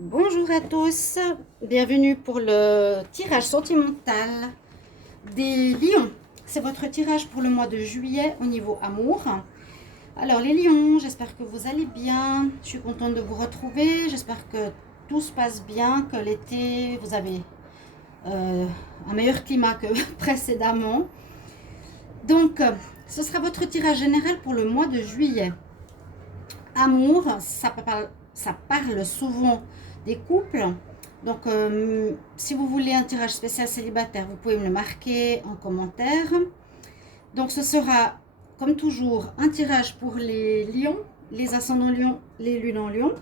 Bonjour à tous, bienvenue pour le tirage sentimental des lions. C'est votre tirage pour le mois de juillet au niveau amour. Alors les lions, j'espère que vous allez bien, je suis contente de vous retrouver, j'espère que tout se passe bien, que l'été vous avez un meilleur climat que précédemment. Donc ce sera votre tirage général pour le mois de juillet. Amour, ça parle souvent des couples. Donc, si vous voulez un tirage spécial célibataire, vous pouvez me le marquer en commentaire. Donc, ce sera, comme toujours, un tirage pour les lions, les ascendants lions, les lunes en lion.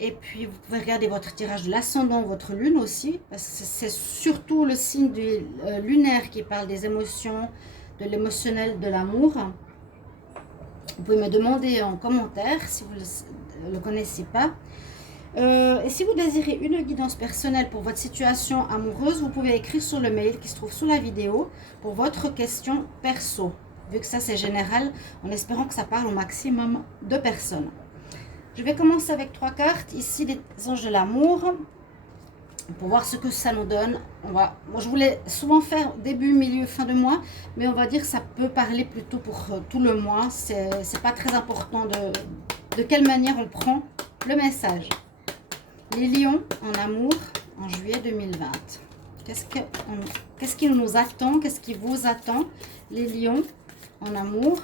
Et puis, vous pouvez regarder votre tirage de l'ascendant, votre lune aussi, parce que c'est surtout le signe du lunaire qui parle des émotions, de l'émotionnel, de l'amour. Vous pouvez me demander en commentaire si vous ne le connaissez pas. Et si vous désirez une guidance personnelle pour votre situation amoureuse, vous pouvez écrire sur le mail qui se trouve sous la vidéo pour votre question perso. Vu que ça c'est général, en espérant que ça parle au maximum de personnes. Je vais commencer avec 3 cartes. Ici, les anges de l'amour. Pour voir ce que ça nous donne. Moi, je voulais souvent faire début, milieu, fin de mois, mais on va dire que ça peut parler plutôt pour tout le mois. C'est pas très important de quelle manière on prend le message. Les lions en amour en juillet 2020. Qu'est-ce qui nous attend? Qu'est-ce qui vous attend, les lions en amour?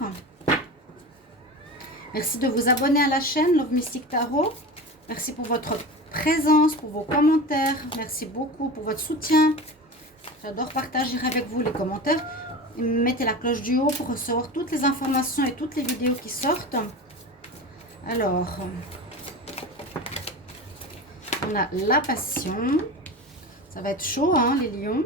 Merci de vous abonner à la chaîne Love Mystic Tarot. Merci pour votre présence, pour vos commentaires. Merci beaucoup pour votre soutien. J'adore partager avec vous les commentaires. Mettez la cloche du haut pour recevoir toutes les informations et toutes les vidéos qui sortent. Alors, on a la passion. Ça va être chaud, hein, les lions.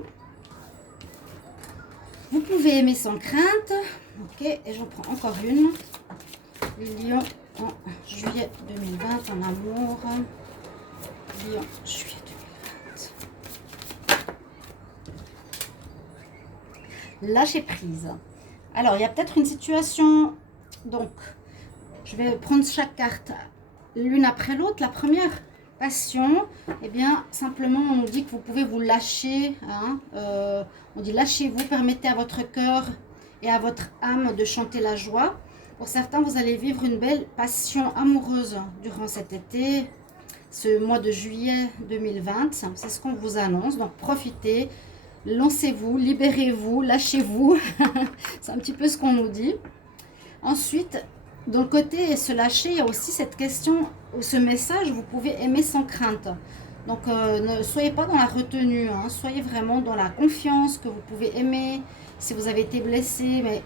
Vous pouvez aimer sans crainte. Ok, et j'en prends encore une. Les lions en juillet 2020 en amour. Lion, juillet 2020. Lâcher prise. Alors, il y a peut-être une situation. Donc, je vais prendre chaque carte l'une après l'autre. La première passion, eh bien, simplement, on nous dit que vous pouvez vous lâcher. Hein, on dit lâchez-vous, permettez à votre cœur et à votre âme de chanter la joie. Pour certains, vous allez vivre une belle passion amoureuse durant cet été, ce mois de juillet 2020. C'est ce qu'on vous annonce. Donc, profitez, lancez-vous, libérez-vous, lâchez-vous. C'est un petit peu ce qu'on nous dit. Ensuite, dans le côté se lâcher, il y a aussi cette question, ce message, vous pouvez aimer sans crainte. Donc, ne soyez pas dans la retenue, hein, soyez vraiment dans la confiance que vous pouvez aimer. Si vous avez été blessé, mais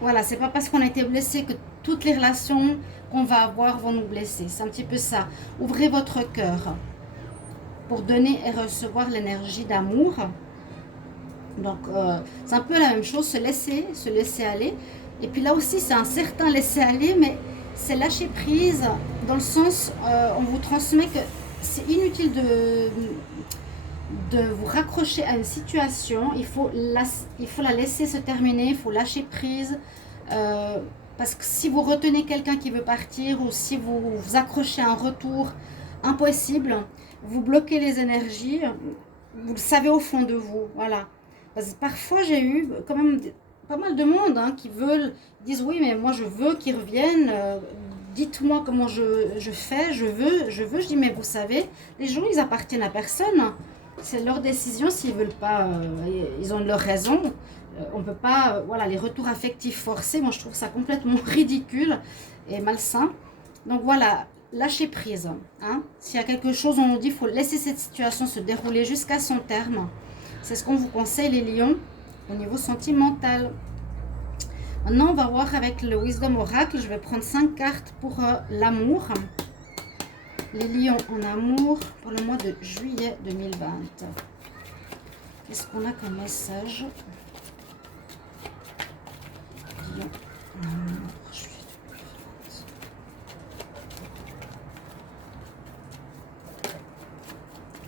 voilà, c'est pas parce qu'on a été blessé que toutes les relations qu'on va avoir vont nous blesser. C'est un petit peu ça. Ouvrez votre cœur pour donner et recevoir l'énergie d'amour. Donc, c'est un peu la même chose, se laisser aller. Et puis là aussi, c'est un certain laisser aller, mais c'est lâcher prise dans le sens, on vous transmet que c'est inutile de vous raccrocher à une situation. Il faut la laisser se terminer, il faut lâcher prise. Parce que si vous retenez quelqu'un qui veut partir ou si vous vous accrochez à un retour impossible, vous bloquez les énergies, vous le savez au fond de vous. Voilà. Parce que parfois, j'ai eu quand même pas mal de monde hein, qui disent oui, mais moi je veux qu'ils reviennent. Dites-moi comment je fais, je veux. Je dis, mais vous savez, les gens, ils appartiennent à personne. C'est leur décision s'ils ne veulent pas, ils ont leur raison. On ne peut pas, voilà, les retours affectifs forcés, moi je trouve ça complètement ridicule et malsain. Donc voilà, lâcher prise. Hein. S'il y a quelque chose, on nous dit qu'il faut laisser cette situation se dérouler jusqu'à son terme. C'est ce qu'on vous conseille, les lions, au niveau sentimental. Maintenant, on va voir avec le Wisdom Oracle. Je vais prendre 5 cartes pour l'amour. Les lions en amour pour le mois de juillet 2020. Qu'est-ce qu'on a comme message? Lions en amour, juillet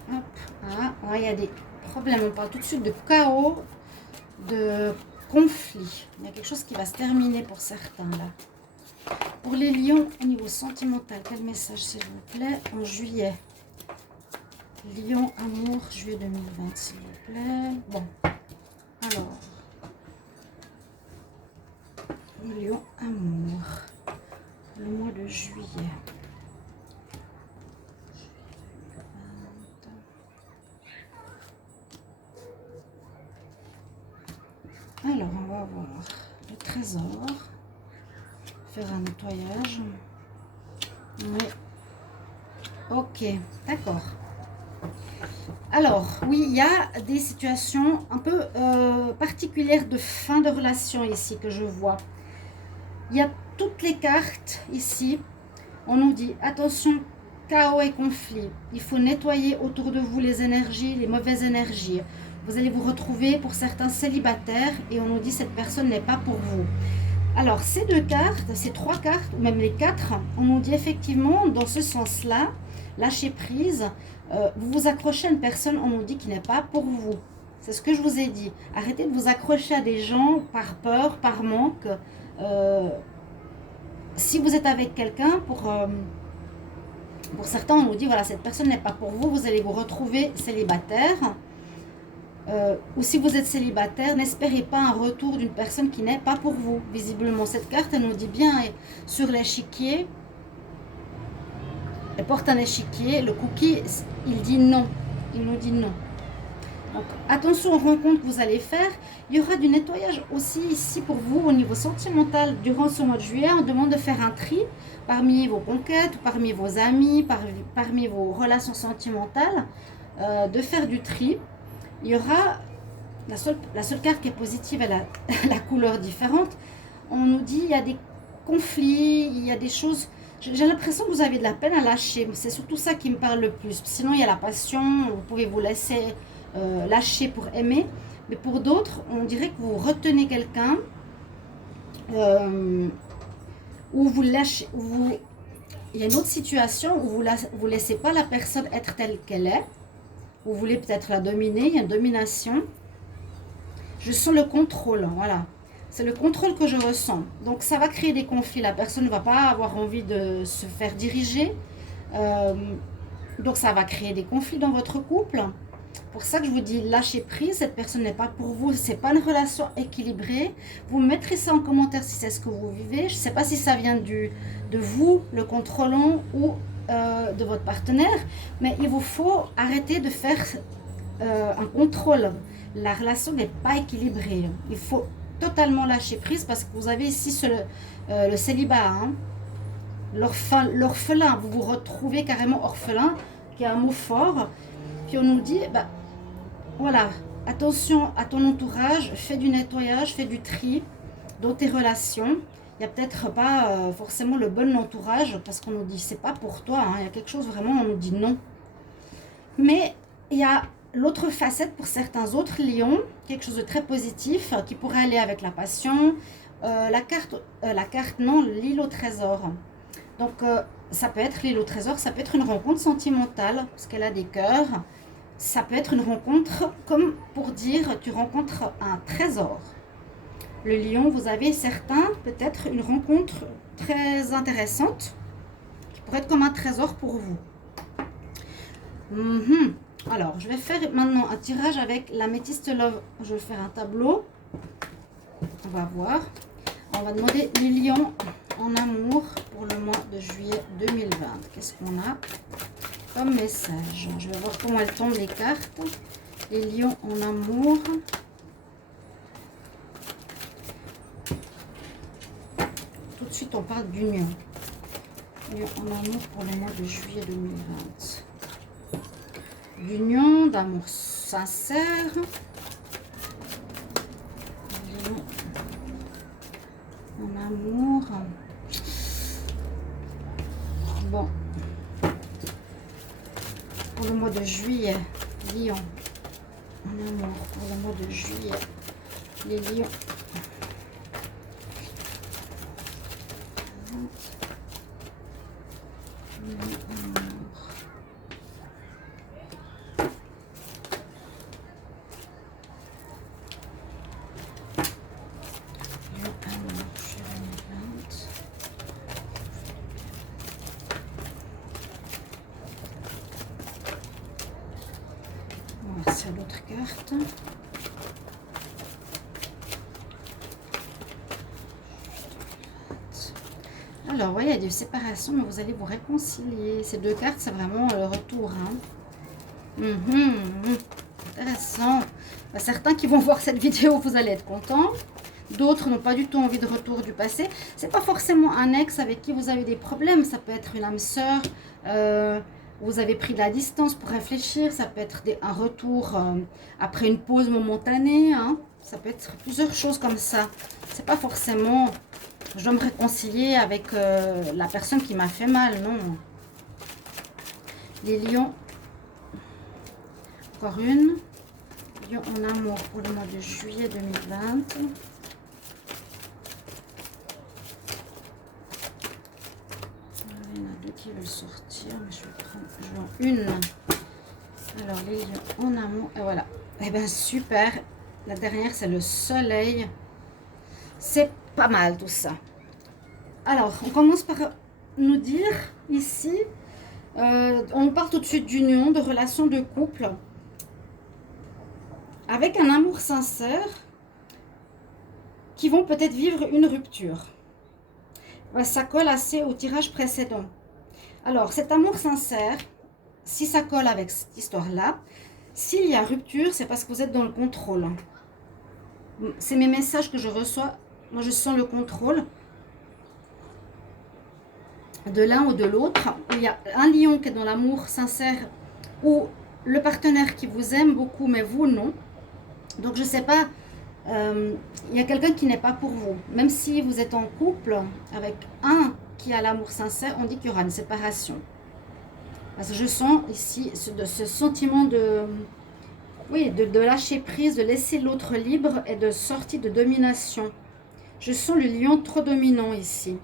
2020. Hop. Ah, il y a des problèmes. On parle tout de suite de chaos, de conflit. Il y a quelque chose qui va se terminer pour certains là. Pour les lions, au niveau sentimental, quel message s'il vous plaît en juillet Lion, amour, juillet 2020, s'il vous plaît. Bon, alors. Lion, amour. Le mois de juillet. Alors, on va voir le trésor. Faire un nettoyage. Oui. Ok, d'accord. Alors, oui, il y a des situations un peu particulières de fin de relation ici que je vois. Il y a toutes les cartes ici. On nous dit, attention, chaos et conflit. Il faut nettoyer autour de vous les énergies, les mauvaises énergies. Vous allez vous retrouver pour certains célibataires et on nous dit, cette personne n'est pas pour vous. Alors, ces deux cartes, ces trois cartes, ou même les quatre, on nous dit effectivement, dans ce sens-là, lâcher prise, vous vous accrochez à une personne, on nous dit, qui n'est pas pour vous. C'est ce que je vous ai dit. Arrêtez de vous accrocher à des gens par peur, par manque. Si vous êtes avec quelqu'un, pour certains, on nous dit, voilà, cette personne n'est pas pour vous, vous allez vous retrouver célibataire. Ou si vous êtes célibataire, n'espérez pas un retour d'une personne qui n'est pas pour vous. Visiblement, cette carte, elle nous dit bien, sur l'échiquier, elle porte un échiquier, le cookie, il dit non. Il nous dit non. Donc, attention aux rencontres que vous allez faire. Il y aura du nettoyage aussi ici pour vous au niveau sentimental. Durant ce mois de juillet, on demande de faire un tri parmi vos conquêtes, parmi vos amis, parmi vos relations sentimentales, de faire du tri. Il y aura, la seule carte qui est positive, elle a la couleur différente. On nous dit il y a des conflits, il y a des choses. J'ai l'impression que vous avez de la peine à lâcher. C'est surtout ça qui me parle le plus. Sinon, il y a la passion, vous pouvez vous laisser lâcher pour aimer. Mais pour d'autres, on dirait que vous retenez quelqu'un, ou vous lâchez. Il y a une autre situation où vous ne laissez pas la personne être telle qu'elle est. Vous voulez peut-être la dominer, il y a une domination. Je sens le contrôle, voilà. C'est le contrôle que je ressens. Donc ça va créer des conflits. La personne ne va pas avoir envie de se faire diriger. Donc ça va créer des conflits dans votre couple. Pour ça que je vous dis, lâchez prise. Cette personne n'est pas pour vous. Ce n'est pas une relation équilibrée. Vous me mettrez ça en commentaire si c'est ce que vous vivez. Je ne sais pas si ça vient de vous, le contrôlant, ou de votre partenaire. Mais il vous faut arrêter de faire un contrôle. La relation n'est pas équilibrée. Il faut totalement lâcher prise parce que vous avez ici le célibat, hein, l'orphelin. Vous vous retrouvez carrément orphelin, qui est un mot fort. Puis on nous dit, bah, voilà, attention à ton entourage, fais du nettoyage, fais du tri dans tes relations. Il n'y a peut-être pas forcément le bon entourage parce qu'on nous dit c'est pas pour toi, hein. Il y a quelque chose vraiment, on nous dit non. Mais il y a l'autre facette pour certains autres lions, quelque chose de très positif qui pourrait aller avec la passion. La carte non, l'île au trésor. Donc ça peut être l'île au trésor, ça peut être une rencontre sentimentale parce qu'elle a des cœurs. Ça peut être une rencontre comme pour dire tu rencontres un trésor. Le lion, vous avez certains, peut-être une rencontre très intéressante qui pourrait être comme un trésor pour vous. Alors, je vais faire maintenant un tirage avec l'améthyste love. Je vais faire un tableau. On va voir. On va demander les lions en amour pour le mois de juillet 2020. Qu'est-ce qu'on a comme message? Je vais voir comment elles tombent les cartes. Les lions en amour. Tout de suite, on parle d'union. Union en amour pour le mois de juillet 2020. D'union, d'amour sincère. Lion en amour. Bon. Pour le mois de juillet, lion en amour. Pour le mois de juillet, les lions. à l'autre carte. Alors, vous voyez, il y a des séparations, mais vous allez vous réconcilier. Ces deux cartes, c'est vraiment le retour. Hein. Intéressant. Certains qui vont voir cette vidéo, vous allez être contents. D'autres n'ont pas du tout envie de retour du passé. C'est pas forcément un ex avec qui vous avez des problèmes. Ça peut être une âme sœur. Vous avez pris de la distance pour réfléchir. Ça peut être un retour après une pause momentanée. Hein. Ça peut être plusieurs choses comme ça. C'est pas forcément... Je dois me réconcilier avec la personne qui m'a fait mal, non. Les lions. Encore une. Lion en amour pour le mois de juillet 2020. Il y en a deux qui veulent sortir, mais je vais prendre une. Alors, les lions en amour. Et voilà. Eh bien, super. La dernière, c'est le soleil. C'est pas mal tout ça. Alors, on commence par nous dire ici, on parle tout de suite d'union, de relation de couple, avec un amour sincère, qui vont peut-être vivre une rupture. Ça colle assez au tirage précédent. Alors, cet amour sincère, si ça colle avec cette histoire-là, s'il y a rupture, c'est parce que vous êtes dans le contrôle. C'est mes messages que je reçois. Moi, je sens le contrôle de l'un ou de l'autre. Il y a un lion qui est dans l'amour sincère ou le partenaire qui vous aime beaucoup, mais vous, non. Donc, je ne sais pas, il y a quelqu'un qui n'est pas pour vous. Même si vous êtes en couple avec un qui a l'amour sincère, on dit qu'il y aura une séparation. Parce que je sens ici ce sentiment de... Oui, de lâcher prise, de laisser l'autre libre et de sortie de domination. Je sens le lion trop dominant ici.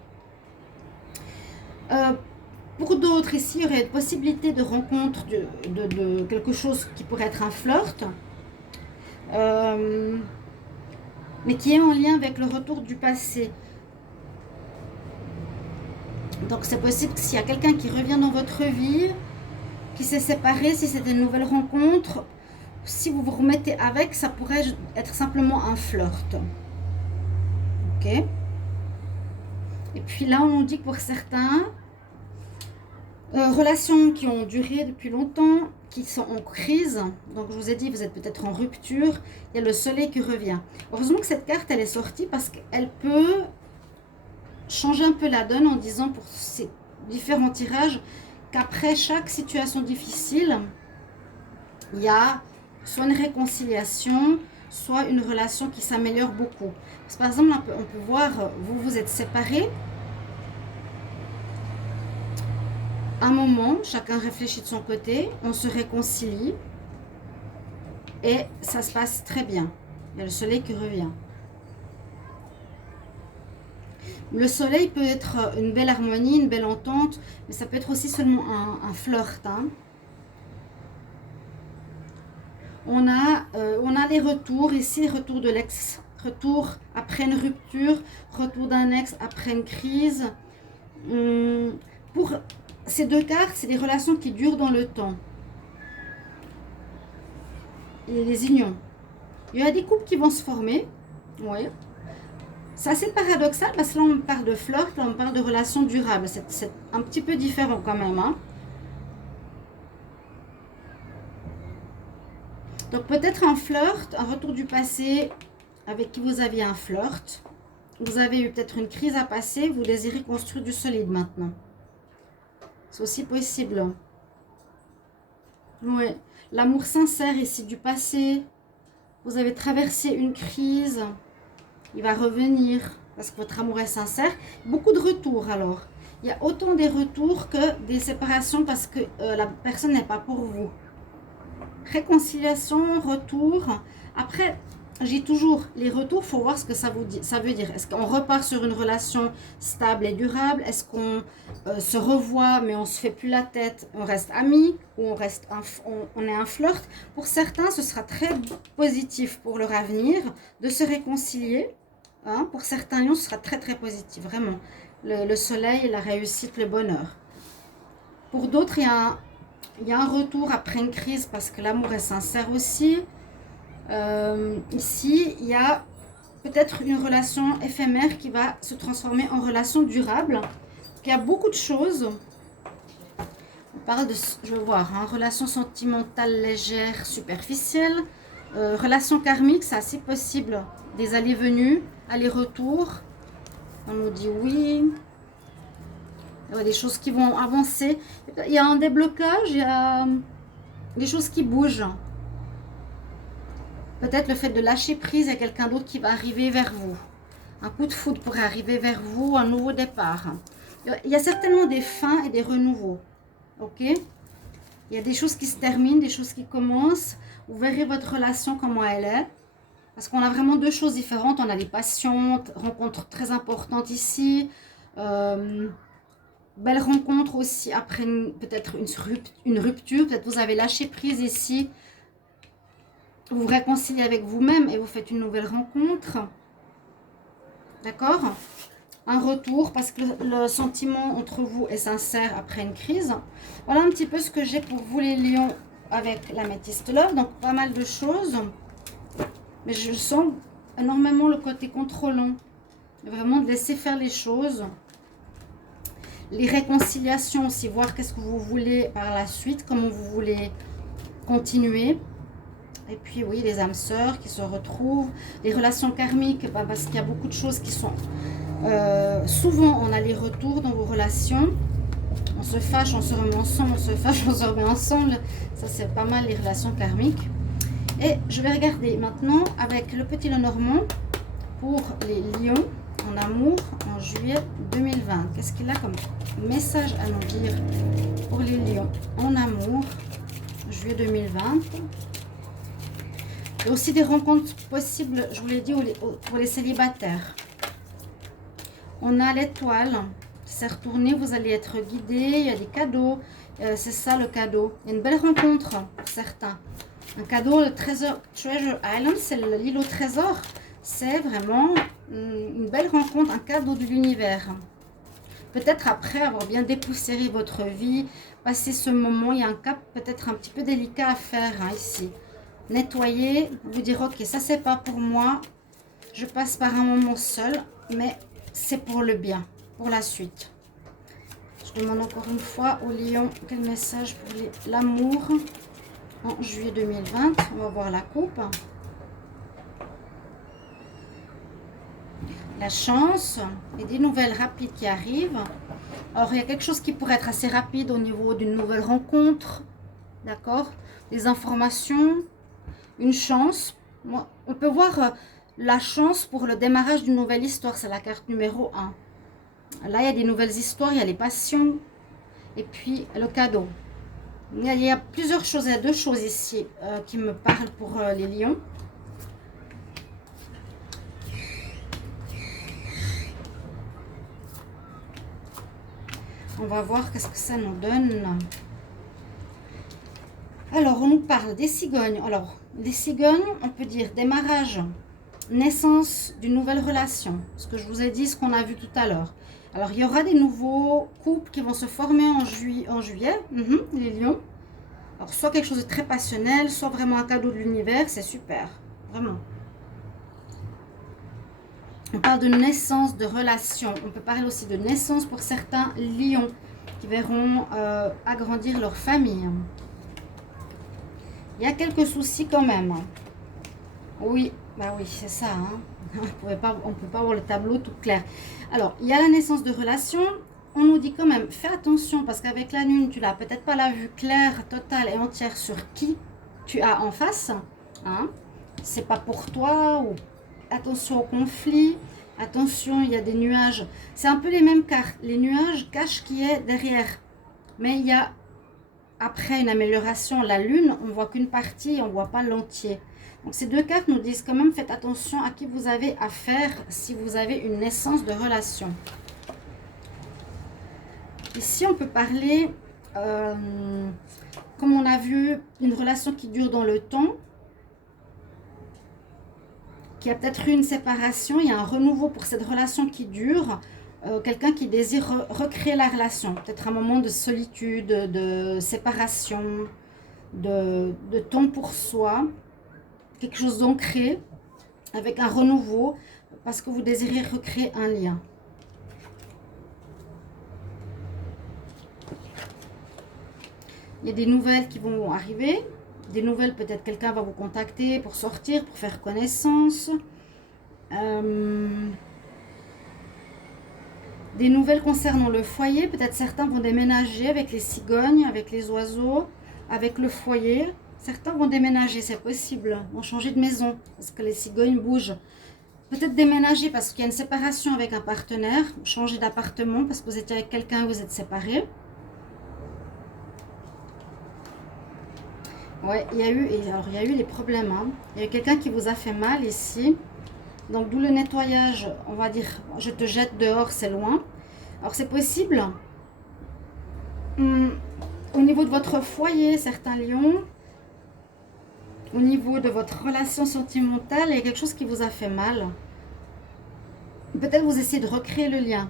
Pour d'autres, ici, il y aurait une possibilité de rencontre de quelque chose qui pourrait être un flirt. Mais qui est en lien avec le retour du passé. Donc, c'est possible que s'il y a quelqu'un qui revient dans votre vie, qui s'est séparé, si c'est une nouvelle rencontre... Si vous vous remettez avec, ça pourrait être simplement un flirt. Ok. Et puis là, on nous dit que pour certains, relations qui ont duré depuis longtemps, qui sont en crise. Donc, je vous ai dit, vous êtes peut-être en rupture. Il y a le soleil qui revient. Heureusement que cette carte, elle est sortie parce qu'elle peut changer un peu la donne en disant pour ces différents tirages qu'après chaque situation difficile, il y a soit une réconciliation, soit une relation qui s'améliore beaucoup. Parce que par exemple, on peut voir, vous vous êtes séparés. Un moment, chacun réfléchit de son côté, on se réconcilie et ça se passe très bien. Il y a le soleil qui revient. Le soleil peut être une belle harmonie, une belle entente, mais ça peut être aussi seulement un flirt. Hein. On a les retours, ici, retour de l'ex, retour après une rupture, retour d'un ex après une crise. Pour ces deux cartes, c'est des relations qui durent dans le temps. Et les unions. Il y a des couples qui vont se former. Oui. C'est assez paradoxal parce que là, on parle de flirt, là, on parle de relations durables. C'est un petit peu différent quand même, hein. Donc peut-être un flirt, un retour du passé avec qui vous aviez un flirt. Vous avez eu peut-être une crise à passer, vous désirez construire du solide maintenant. C'est aussi possible. Oui, l'amour sincère ici du passé. Vous avez traversé une crise, il va revenir parce que votre amour est sincère. Beaucoup de retours alors. Il y a autant des retours que des séparations parce que la personne n'est pas pour vous. Réconciliation, retour. Après, j'ai toujours les retours, il faut voir ce que ça veut dire. Est-ce qu'on repart sur une relation stable et durable? Est-ce qu'on se revoit mais on se fait plus la tête? On reste amis ou on est un flirt? Pour certains, ce sera très positif pour leur avenir de se réconcilier. Hein? Pour certains lions, ce sera très très positif, vraiment. Le soleil, la réussite, le bonheur. Pour d'autres, il y a Il y a un retour après une crise parce que l'amour est sincère aussi. Ici, il y a peut-être une relation éphémère qui va se transformer en relation durable. Il y a beaucoup de choses. On parle de, je vais voir, hein, relation sentimentale légère, superficielle. Relation karmique, c'est assez possible. Des allées-venues, allers-retours. On nous dit oui. Il y a des choses qui vont avancer. Il y a un déblocage, il y a des choses qui bougent. Peut-être le fait de lâcher prise, il y a quelqu'un d'autre qui va arriver vers vous. Un coup de foudre pourrait arriver vers vous, un nouveau départ. Il y a certainement des fins et des renouveaux. Ok? Il y a des choses qui se terminent, des choses qui commencent. Vous verrez votre relation, comment elle est. Parce qu'on a vraiment deux choses différentes. On a des passions, rencontres très importantes ici. Belle rencontre aussi après peut-être une rupture. Peut-être vous avez lâché prise ici. Vous vous réconciliez avec vous-même et vous faites une nouvelle rencontre. D'accord? Un retour parce que le sentiment entre vous est sincère après une crise. Voilà un petit peu ce que j'ai pour vous les lions avec l'améthyste love. Donc pas mal de choses. Mais je sens énormément le côté contrôlant. Vraiment de laisser faire les choses. Les réconciliations aussi, voir qu'est-ce que vous voulez par la suite, comment vous voulez continuer. Et puis oui, les âmes sœurs qui se retrouvent, les relations karmiques, parce qu'il y a beaucoup de choses qui sont souvent en aller-retour dans vos relations. On se fâche, on se remet ensemble, on se fâche, on se remet ensemble. Ça, c'est pas mal les relations karmiques. Et je vais regarder maintenant avec le petit Lenormand pour les lions en amour en juillet 2020. Qu'est-ce qu'il a comme message à nous dire pour les lions en amour juillet 2020? Il y a aussi des rencontres possibles, je vous l'ai dit, pour les célibataires. On a l'étoile qui s'est retournée, vous allez être guidé, il y a des cadeaux, c'est ça le cadeau. Il y a une belle rencontre pour certains. Un cadeau, le Treasure Island, c'est l'île au trésor. C'est vraiment une belle rencontre, un cadeau de l'univers. Peut-être après avoir bien dépoussiéré votre vie, passer ce moment, il y a un cap peut-être un petit peu délicat à faire hein, ici. Nettoyer, vous dire ok, ça c'est pas pour moi, je passe par un moment seul, mais c'est pour le bien, pour la suite. Je demande encore une fois au lion quel message pour l'amour en juillet 2020. On va voir la coupe. La chance et des nouvelles rapides qui arrivent. Alors il y a quelque chose qui pourrait être assez rapide au niveau d'une nouvelle rencontre, d'accord, des informations, une chance. Moi, on peut voir la chance pour le démarrage d'une nouvelle histoire, c'est la carte numéro 1. Là il y a des nouvelles histoires, il y a les passions et puis le cadeau. Il y a plusieurs choses, il y a deux choses ici qui me parlent pour les lions. On va voir qu'est-ce que ça nous donne. Alors, on nous parle des cigognes. Alors, les cigognes, on peut dire démarrage, naissance d'une nouvelle relation. Ce que je vous ai dit, ce qu'on a vu tout à l'heure. Alors, il y aura des nouveaux couples qui vont se former en juillet, les lions. Alors, soit quelque chose de très passionnel, soit vraiment un cadeau de l'univers, c'est super, vraiment. On parle de naissance, de relation. On peut parler aussi de naissance pour certains lions qui verront agrandir leur famille. Il y a quelques soucis quand même. Oui, bah oui, c'est ça. Hein. On ne peut pas voir le tableau tout clair. Alors, il y a la naissance de relation. On nous dit quand même, fais attention parce qu'avec la lune, tu n'as peut-être pas la vue claire, totale et entière sur qui tu as en face. Hein. C'est pas pour toi ou... Attention au conflit, attention, il y a des nuages. C'est un peu les mêmes cartes. Les nuages cachent ce qui est derrière. Mais il y a, après une amélioration, la lune, on ne voit qu'une partie, on ne voit pas l'entier. Donc ces deux cartes nous disent quand même, faites attention à qui vous avez affaire si vous avez une naissance de relation. Ici, on peut parler, comme on a vu, une relation qui dure dans le temps. Il y a peut-être eu une séparation, il y a un renouveau pour cette relation qui dure. quelqu'un qui désire recréer la relation. Peut-être un moment de solitude, de séparation, de temps pour soi. Quelque chose d'ancré, avec un renouveau, parce que vous désirez recréer un lien. Il y a des nouvelles qui vont arriver. Des nouvelles, peut-être quelqu'un va vous contacter pour sortir, pour faire connaissance. Des nouvelles concernant le foyer. Peut-être certains vont déménager avec les cigognes, avec les oiseaux, avec le foyer. Certains vont déménager, c'est possible. Vont changer de maison parce que les cigognes bougent. Peut-être déménager parce qu'il y a une séparation avec un partenaire. Changer d'appartement parce que vous étiez avec quelqu'un et vous êtes séparés. Ouais, il y a eu les problèmes. Hein. Il y a eu quelqu'un qui vous a fait mal ici. Donc, d'où le nettoyage, on va dire, je te jette dehors, c'est loin. Alors, c'est possible. Au niveau de votre foyer, certains lions, au niveau de votre relation sentimentale, il y a quelque chose qui vous a fait mal. Peut-être vous essayez de recréer le lien.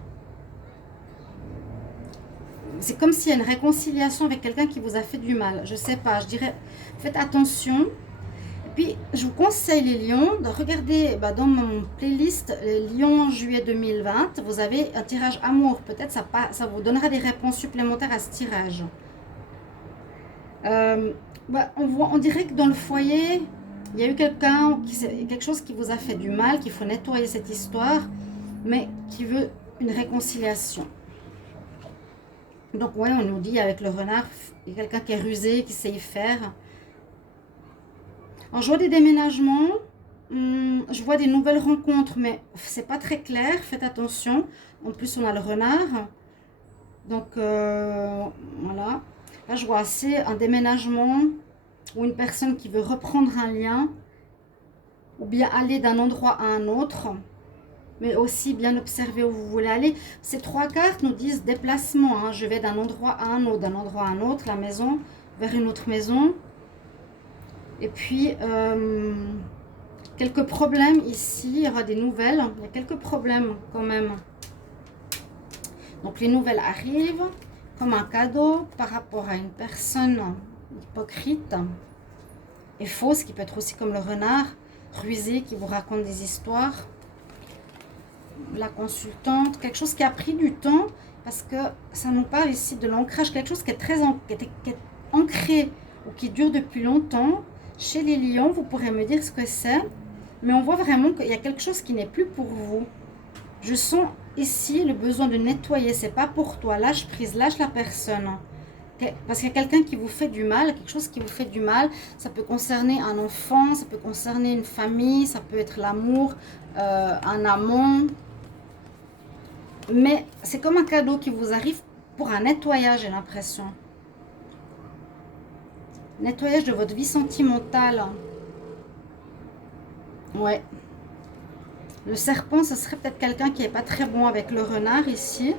C'est comme s'il y a une réconciliation avec quelqu'un qui vous a fait du mal. Je ne sais pas, je dirais, faites attention. Et puis, je vous conseille les lions de regarder dans mon playlist les lions juillet 2020. Vous avez un tirage amour. Peut-être ça vous donnera des réponses supplémentaires à ce tirage. On dirait que dans le foyer, il y a eu quelque chose qui vous a fait du mal, qu'il faut nettoyer cette histoire, mais qui veut une réconciliation. Donc, ouais, on nous dit avec le renard, il y a quelqu'un qui est rusé, qui sait y faire. Alors, je vois des déménagements, je vois des nouvelles rencontres, mais c'est pas très clair, faites attention. En plus, on a le renard. Donc, voilà. Là, je vois assez un déménagement ou une personne qui veut reprendre un lien ou bien aller d'un endroit à un autre. Mais aussi bien observer où vous voulez aller. Ces trois cartes nous disent déplacement. Hein. Je vais d'un endroit à un autre, d'un endroit à un autre, la maison, vers une autre maison. Et puis, quelques problèmes ici. Il y aura des nouvelles. Il y a quelques problèmes quand même. Donc, les nouvelles arrivent comme un cadeau par rapport à une personne hypocrite et fausse, qui peut être aussi comme le renard, rusé, qui vous raconte des histoires. La consultante, quelque chose qui a pris du temps parce que ça nous parle ici de l'ancrage, quelque chose qui est très qui est ancré ou qui dure depuis longtemps. Chez les lions, vous pourrez me dire ce que c'est, mais on voit vraiment qu'il y a quelque chose qui n'est plus pour vous. Je sens ici le besoin de nettoyer, c'est pas pour toi, lâche prise, lâche la personne. Parce qu'il y a quelqu'un qui vous fait du mal, quelque chose qui vous fait du mal. Ça peut concerner un enfant, ça peut concerner une famille, ça peut être l'amour, un amant. Mais c'est comme un cadeau qui vous arrive pour un nettoyage, j'ai l'impression. Nettoyage de votre vie sentimentale. Ouais. Le serpent, ce serait peut-être quelqu'un qui n'est pas très bon avec le renard ici.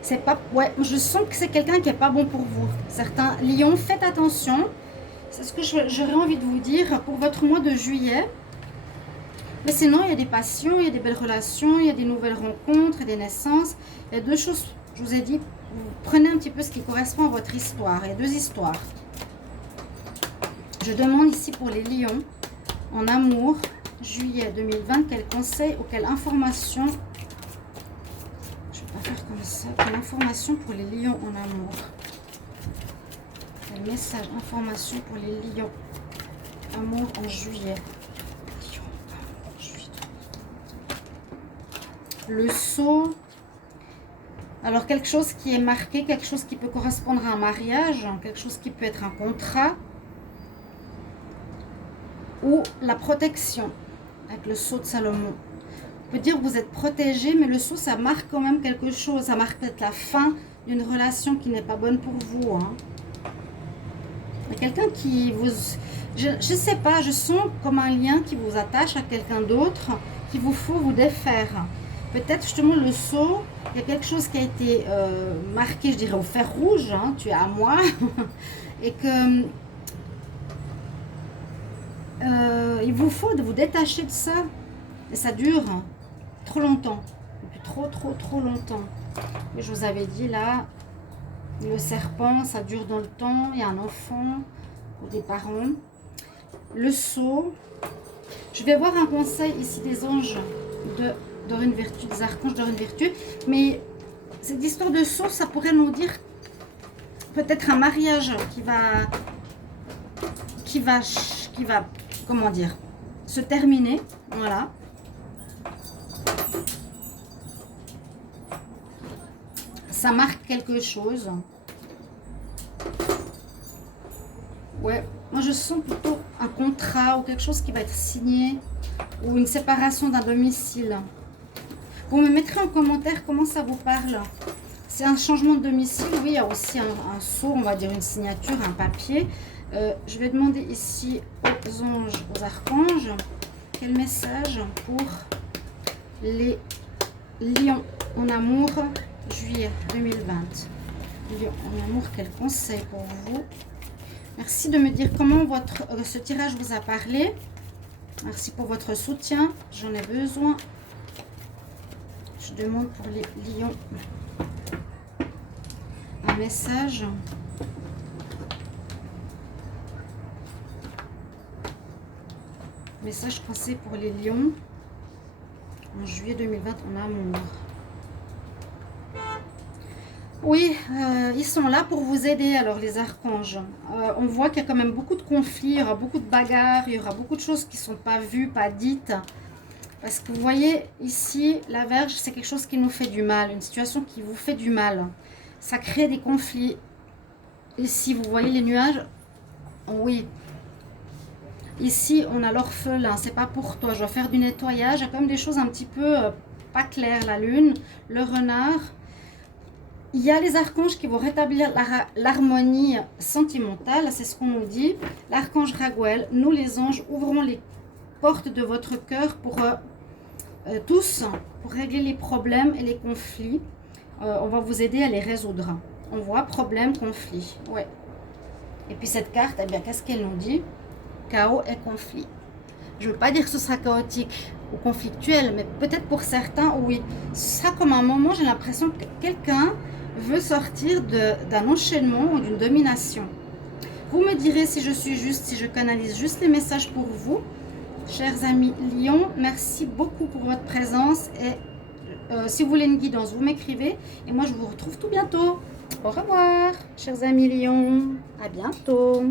C'est pas... Ouais, je sens que c'est quelqu'un qui n'est pas bon pour vous. Certains lions, faites attention. C'est ce que j'aurais envie de vous dire pour votre mois de juillet. Mais sinon, il y a des passions, il y a des belles relations, il y a des nouvelles rencontres, des naissances. Il y a deux choses, je vous ai dit, vous prenez un petit peu ce qui correspond à votre histoire. Il y a deux histoires. Je demande ici pour les lions, en amour, juillet 2020, quel conseil ou quelle information, je ne vais pas faire comme ça, quelle information pour les lions en amour. Quel message, information pour les lions, amour en juillet. Le sceau, alors quelque chose qui est marqué, quelque chose qui peut correspondre à un mariage, quelque chose qui peut être un contrat, ou la protection, avec le sceau de Salomon. On peut dire que vous êtes protégé, mais le sceau, ça marque quand même quelque chose, ça marque peut-être la fin d'une relation qui n'est pas bonne pour vous. Hein. Il y a quelqu'un qui vous... Je ne sais pas, je sens comme un lien qui vous attache à quelqu'un d'autre, qu'il vous faut vous défaire. Peut-être justement le sceau, il y a quelque chose qui a été marqué, je dirais, au fer rouge, hein, tu es à moi, et que il vous faut de vous détacher de ça. Et ça dure trop longtemps, depuis trop longtemps. Mais je vous avais dit là, le serpent, ça dure dans le temps. Il y a un enfant ou des parents. Le sceau. Je vais voir un conseil ici des anges de une vertu, des archanges de une vertu. Mais cette histoire de sceau, ça pourrait nous dire peut-être un mariage qui va, comment dire, se terminer. Voilà. Ça marque quelque chose. Ouais, moi je sens plutôt un contrat ou quelque chose qui va être signé ou une séparation d'un domicile. Vous me mettrez en commentaire comment ça vous parle. C'est un changement de domicile. Oui, il y a aussi un sceau, on va dire une signature, un papier. Je vais demander ici aux anges, aux archanges, quel message pour les lions en amour juillet 2020. Lions en amour, quel conseil pour vous? Merci de me dire comment ce tirage vous a parlé. Merci pour votre soutien. J'en ai besoin. Je demande pour les lions un message. Message conseil pour les lions en juillet 2020 en amour. Oui, ils sont là pour vous aider, alors les archanges. On voit qu'il y a quand même beaucoup de conflits, il y aura beaucoup de bagarres, il y aura beaucoup de choses qui ne sont pas vues, pas dites. Parce que vous voyez, ici, la Vierge, c'est quelque chose qui nous fait du mal, une situation qui vous fait du mal. Ça crée des conflits. Ici, vous voyez les nuages? Oui. Ici, on a l'orphelin, c'est pas pour toi, je dois faire du nettoyage. Il y a quand même des choses un petit peu pas claires. La lune, le renard. Il y a les archanges qui vont rétablir l'harmonie sentimentale, c'est ce qu'on nous dit. L'archange Raguel, nous les anges, ouvrons les portes de votre cœur pour tous, pour régler les problèmes et les conflits. On va vous aider à les résoudre. On voit problème, conflit. Ouais. Et puis cette carte, eh bien, qu'est-ce qu'elle nous dit? Chaos et conflit. Je ne veux pas dire que ce sera chaotique ou conflictuel, mais peut-être pour certains, oui. Ce sera comme un moment, j'ai l'impression que quelqu'un veut sortir d'un enchaînement ou d'une domination. Vous me direz si je suis juste, si je canalise juste les messages pour vous. Chers amis Lions, merci beaucoup pour votre présence. Et si vous voulez une guidance, vous m'écrivez. Et moi, je vous retrouve tout bientôt. Au revoir, chers amis Lions. À bientôt.